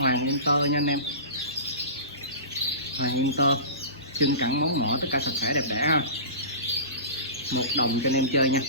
Hoàng Inter nha anh em. Hoàng Inter, chân cẳng móng mỏ tất cả sạch sẽ đẹp đẽ ha. 1 đồng cho anh em chơi nha.